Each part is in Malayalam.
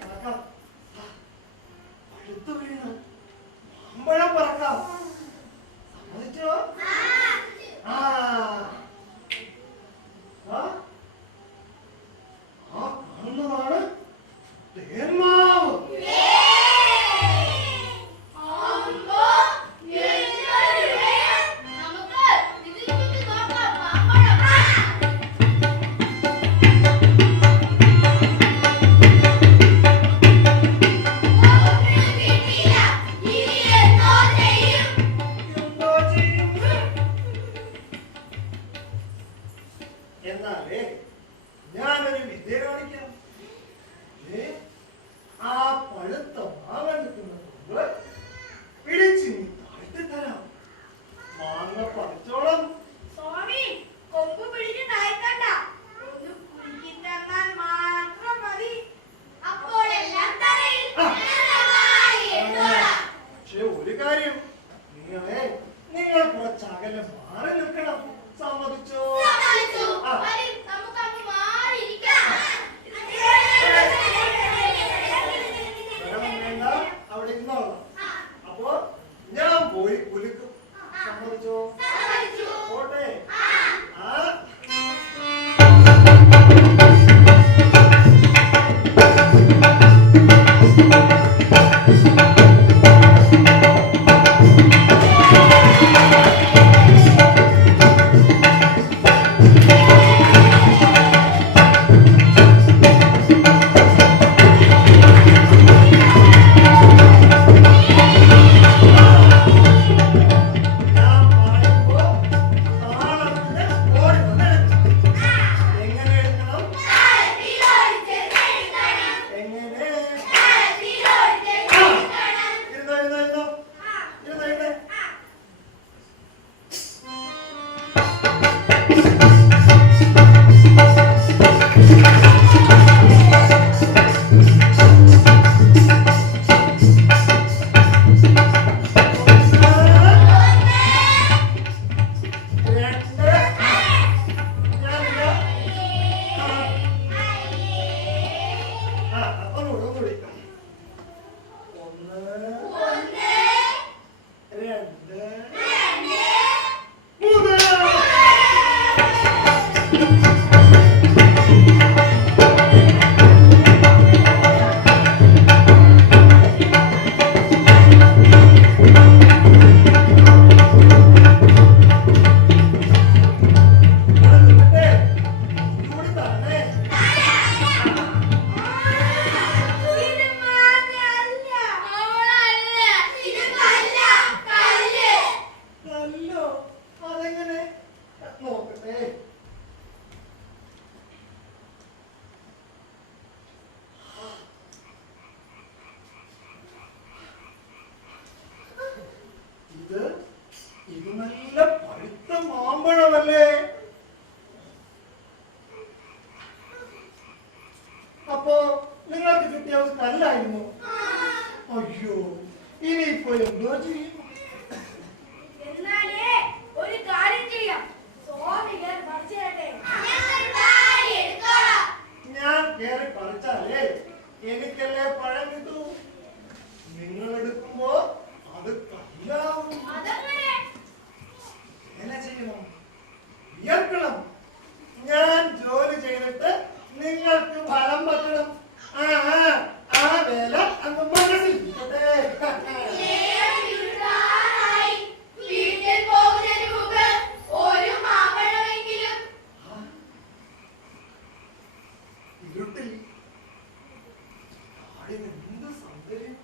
പറക്കാം, പഴുത്തു വീണ മാമ്പഴം പറക്കാം. സമ്മതിച്ചോ? ആ കാണുന്നതാണ് തേന്മാവ്. എന്നാലേ ഞാനൊരു വിദ്യ കാണിക്കാം. ആ പഴുത്ത മാങ്ങ നിൽക്കുന്നത് പിടിച്ച് നീ താഴ്ത്തി തരാം. മാങ്ങ പറിച്ചോളം. സ്വാമി, കൊമ്പ് പിടിച്ച് താഴ്ത്തണ്ട, ഒന്ന് കുലുക്കി തന്നാൽ മാത്രം മതി. അപ്പോഴെല്ലാം തലയിൽ. പക്ഷെ ഒരു കാര്യം, നിങ്ങൾ കുറച്ചകലെ മാറി നിൽക്കണം. സമ്മതിച്ചോ? അവിടെ ഇരുന്നോളാം. അപ്പോ ഞാൻ പോയി കുലുക്കും. സമ്മതിച്ചോ? പോട്ടെ. ഇത് നല്ല പഴുത്ത മാമ്പഴമല്ലേ? അപ്പോ നിങ്ങൾക്ക് കിട്ടിയത് കല്ലായിരുന്നു. അയ്യോ, ഇനിയിപ്പോ എന്തോ ചെയ്യും? എന്നാലേ ഒരു കാര്യം ചെയ്യാം. ഞാൻ കേറി പറിച്ചാലേ എനിക്കല്ലേ പഴം കിട്ടൂ. നിങ്ങൾ എടുക്കുമ്പോ അത് കല്ലാവും. എന്നാ ചെയ്യണം? വിയർക്കണം. ഞാൻ ജോലി ചെയ്തിട്ട് നിങ്ങൾക്ക് ഫലം പറ്റണം. ആ വേല അങ്ങ് മനസ്സിലിരിക്കട്ടെ. ഇരുട്ടിൽ എന്ത് സൗന്ദര്യം!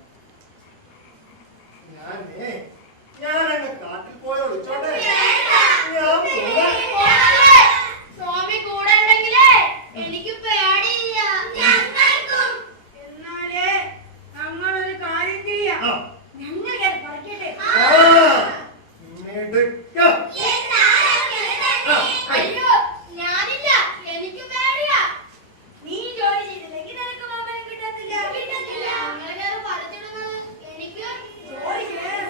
ഞാനങ്ങ് കാട്ടിൽ പോയി ഒളിച്ചോട്ടെ. സ്വാമി കൂടെ ഉണ്ടെങ്കിലേ എനിക്ക് പേടിയില്ല. എന്നാലേ ഞങ്ങളൊരു കാര്യം ചെയ്യാം. ഞങ്ങൾ പറിക്കട്ടെ. അയ്യോ, ഞാനില്ല, എനിക്ക് പേടിയാ. നീ ജോലി ചെയ്തില്ലെങ്കിൽ നിനക്ക് മാമ്പഴം കിട്ടത്തില്ല. എനിക്ക് ജോലി ചെയ്യാൻ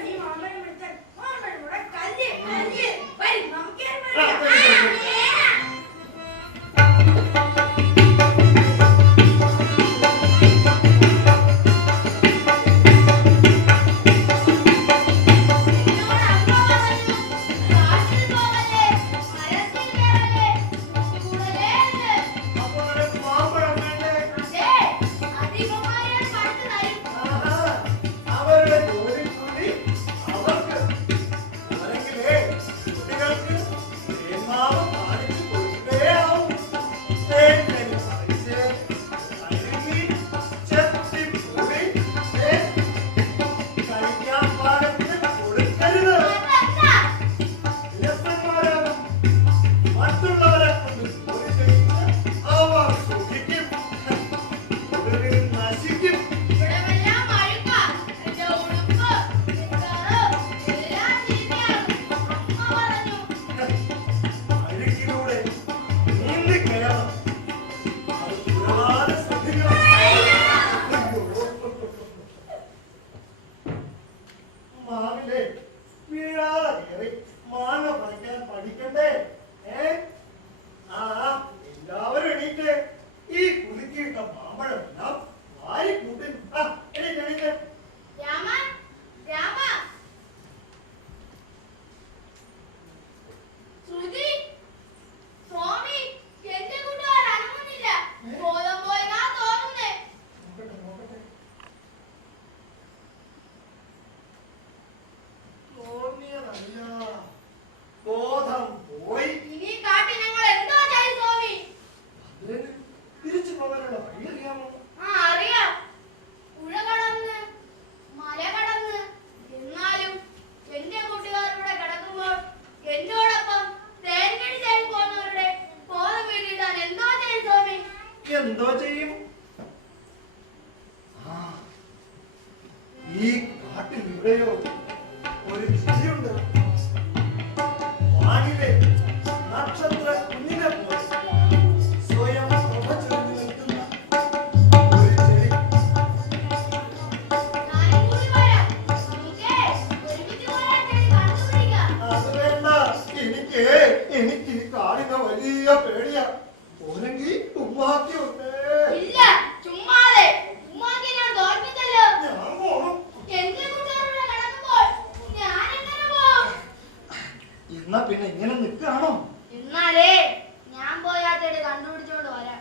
ഈ കുലുക്കിയിട്ട മാമ്പഴമെല്ലാം വാരിക്കൂട്ടി എണീക്ക്. രാമ രാമ ശ്രുതി സ്വാമി എന്റെ കൂട്ടുകാർ അനങ്ങുന്നില്ല. ബോധം പോയതാ തോന്നുന്നേ. നോക്കട്ടെ. തോന്നിയതല്ല, ബോധം പോയി. ഇനി കാട്ടി ഞങ്ങൾ എന്തോ ചെയ്യും സ്വാമി? അതിന് തിരിച്ചു പോകാനുള്ള വഴി അറിയാമോ? അറിയാം. പുഴ കടന്ന് മല കടന്ന് എന്നാലും എന്റെ കൂട്ടുകാരുടെ കിടക്കുമ്പോൾ എന്നോടൊപ്പം തേൻകടി തേൻ പോകുന്നവരുടെ ബോധം വീട്ടിട്ടാൻ എന്തോ ചെയ്യും സ്വാമി? എന്തോ ചെയ്യും? ഈ കാട്ടിൽ ഇവിടെയോ ഒരു ചിരിയുണ്ട്. വാനിലെ നക്ഷത്ര കുഞ്ഞിനെ പോലെ സ്വയം പ്രഭചൊരിഞ്ഞു നിൽക്കുന്ന ഒരു ചെടി. ഞാനും കൂടി വരാം. നമുക്കേ ഒരുമിച്ച് പോരാൻ ചെടി കണ്ടുപിടിക്കാം. അത് വേണ്ട. എനിക്ക് ഈ കാടിനെ വലിയ പേടിയാ. പോരെങ്കിൽ ഉമ്മാക്കിയുണ്ട്. ഇല്ല, ചുമ്മാതെ. ഉമ്മാക്ക് ഞാൻ തോൽപ്പിച്ചല്ലോ. ഞാൻ പോണം. എന്റെ കൂട്ടുകാരുടെ കിടക്കുമ്പോൾ ഞാൻ എങ്ങനെ പോകും? എന്നാ പിന്നെ ഇങ്ങനെ നിൽക്കുകയാണോ? എന്നാലേ ഞാൻ പോയാ ചെടി കണ്ടുപിടിച്ചോണ്ട് വരാം.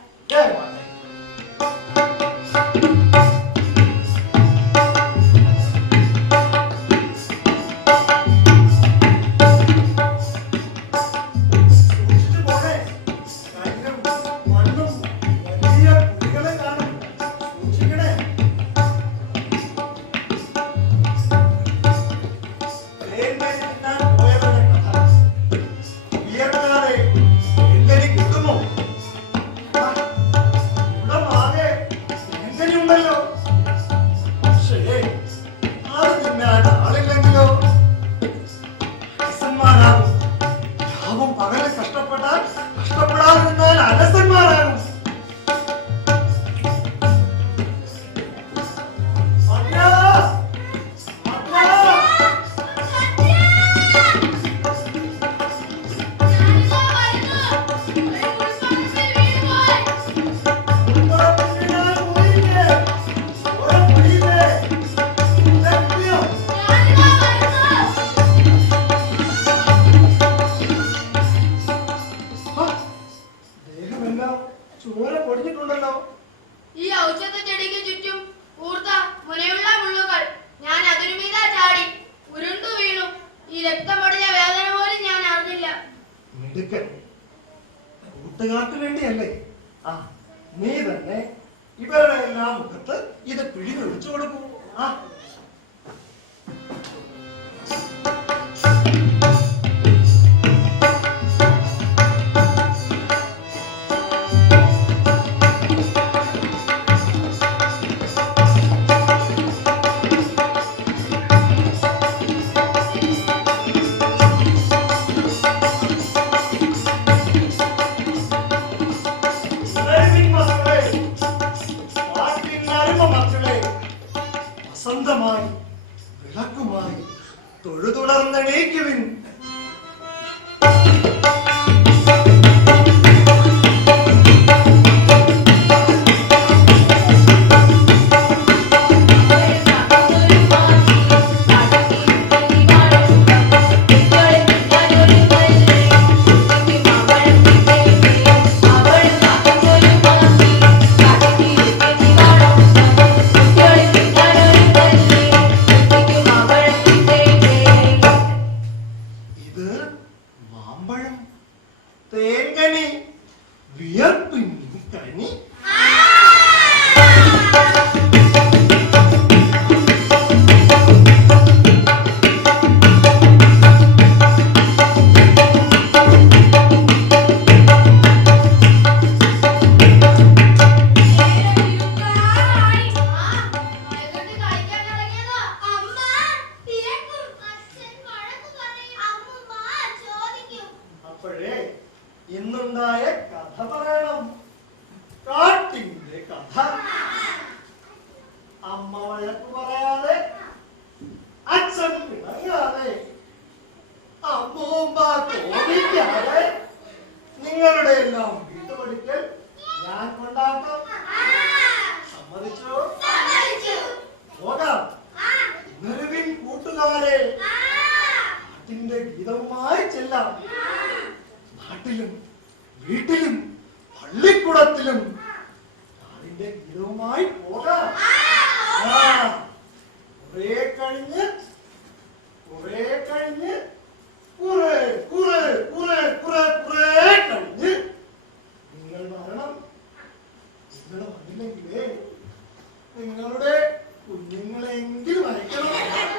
സൂക്ഷിച്ചു പോണേ. കല്ലും മണ്ണും വലിയ കുഴികളെ കാണും. സൂക്ഷിക്കണേ. തേൻകനി തിന്നാൻ പോയവരുടെ കഥ. വിയർക്കാതെ തേൻകനി കിട്ടുമോ? ഇവിടെ മാകെ തേൻകനി ഉണ്ടല്ലോ. പക്ഷേ അത് തിന്നാൻ ആളില്ലെങ്കിലോ? അലസന്മാരാകും. രാവും പകല് കഷ്ടപ്പെടാതിരുന്നാൽ അലസന്മാരാകും. മക്കളാ, മക്കളാ. ഞാനിതാ വരുന്നു. ഒരു മുൾപ്പടർപ്പിൽ വീണുപോയി. ഉമ്മറപ്പിന്നിനാൽ മുറിയില്ലേ? ഓരോ മുറിയില്ലേ? ഇതെത്തിയോ? ഞാനിതാ വരുന്നു. ദേഹമെല്ലാം ചോര പൊടിഞ്ഞിട്ടുണ്ടല്ലോ. ഈ ഔഷധ ചെടിക്ക് ചുറ്റും ഊർത്ത മുനയുള്ള മുള്ളുകൾ. ഞാൻ അതിനു മീതെ ചാടി ഉരുണ്ടു വീണു. ഈ രക്തമൊടിഞ്ഞ വേദന പോലും ഞാൻ അറിഞ്ഞില്ല. മിടുക്കൻ. കൂട്ടുകാർക്ക് വേണ്ടിയല്ലേ? നീ തന്നെ ഇവരുടെ എല്ലാം മുഖത്ത് ഇത് പിഴിഞ്ഞൊഴിച്ചു കൊടുക്കൂ. വസന്തമായി വിളക്കുമായി തൊഴുതുണർന്നെണീക്കുവിൻ. ഇത് മാമ്പഴം, തേൻകനി, വിയർപ്പിൻ കനി. അപ്പോഴേ ഇന്നുണ്ടായ കഥ പറയണം. കാട്ടിന്റെ കഥ. അമ്മ വഴക്ക് പറയാതെ, അച്ഛൻ പിണങ്ങാതെ, അമ്മൂമ്മ കോപിക്കാതെ നിങ്ങളുടെ എല്ലാം വീട്ടുപടിക്കൽ ഞാൻ കൊണ്ടാക്കാം. എന്റെ ഗീതവുമായി പോകാം. കുറെ കഴിഞ്ഞ് നിങ്ങൾ വരണം. നിങ്ങൾ വന്നില്ലെങ്കിലേ നിങ്ങളുടെ കുഞ്ഞുങ്ങളെങ്കിലും അയക്കണം.